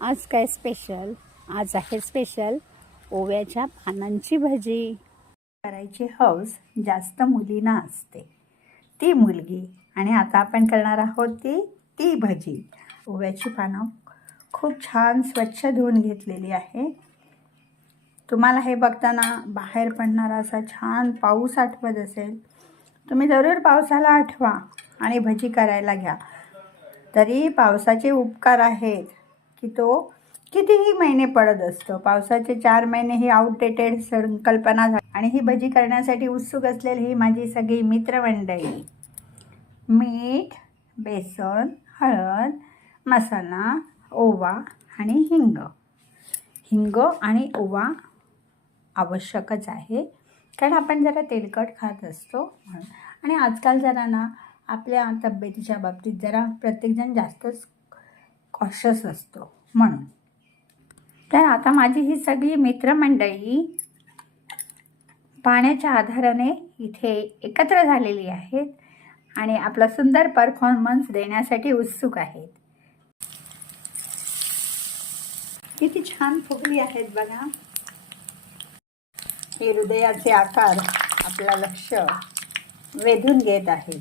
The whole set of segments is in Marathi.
आज काय स्पेशल? आज आहे स्पेशल ओव्याच्या पानांची भजी. करायची हौस जास्त मुलींना असते, ती मुलगी. आणि आता आपण करणार आहोत ती भजी. ओव्याची पानं खूप छान स्वच्छ धुवून घेतलेली आहे. तुम्हाला हे बघताना बाहेर पडणारा असा छान पाऊस आठवत असेल, तुम्ही जरूर पावसाला आठवा आणि भजी करायला घ्या. तरी पावसाचे उपकार आहेत की तो कितीही महिने पडत असतो. पावसाचे 4 महिने ही आउटडेटेड संकल्पना झाली. आणि ही भजी करण्यासाठी उत्सुक असलेली ही माझी सगळी मित्रमंडळी. मीठ, बेसन, हळद, मसाला, ओवा आणि हिंग आणि ओवा आवश्यकच आहे, कारण आपण जरा तेलकट खात असतो म्हणून. आणि आजकाल जरा ना आपल्या तब्येतीच्या बाबतीत जरा प्रत्येकजण जास्तच कॉशियस असतो म्हणून. तर आता माझी ही सगळी मित्रमंडळी पाण्याच्या आधाराने इथे एकत्र झालेली आहेत आणि आपला सुंदर परफॉर्मन्स देण्यासाठी उत्सुक आहेत. किती छान फुगली आहेत बघा. हे हृदयाचे आकार आपला लक्ष वेधून घेत आहेत.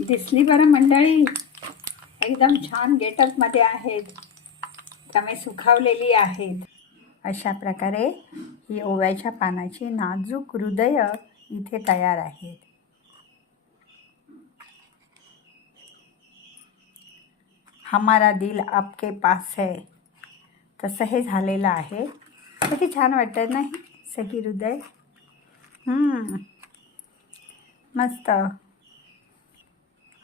दिसली बरं मंडळी? एकदम छान गेटअपमध्ये आहेत, त्यामुळे सुखावलेली आहेत. अशा प्रकारे ही ओव्याच्या पानाची नाजूक हृदय इथे तयार आहेत. हमारा दिल आपके पास है तसं हे झालेलं आहे. किती छान वाटतं नाही सगळी हृदय. मस्त.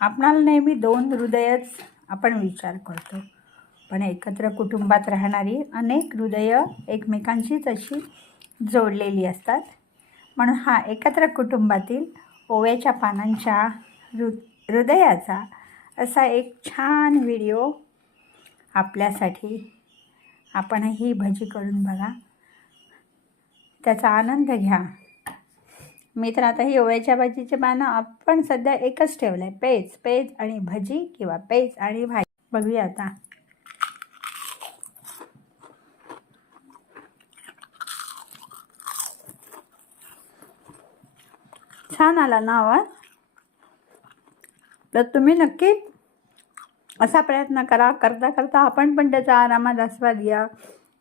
आपणाला नेहमी 2 हृदयच आपण विचार करतो, पण एकत्र कुटुंबात राहणारी अनेक हृदय एकमेकांशीच अशी जोडलेली असतात. म्हणून हा एकत्र कुटुंबातील ओव्याच्या पानांच्या हृदयाचा असा एक छान व्हिडिओ आपल्यासाठी. आपणही भजी करून बघा, त्याचा आनंद घ्या. मी तर आता ही ओव्याच्या भाजीचे पानं आपण सध्या एकच ठेवलं आहे, पेज आणि भजी किंवा पेज आणि भाजी. बघूया आता. छान आला ना आवाज? तर तुम्ही नक्की असा प्रयत्न करा. करता आपण पण त्याचा आरामात आस्वाद घ्या.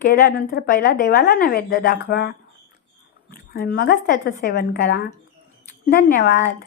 केल्यानंतर पहिला देवाला नैवेद्य दाखवा आणि मगच त्याचं सेवन करा. धन्यवाद.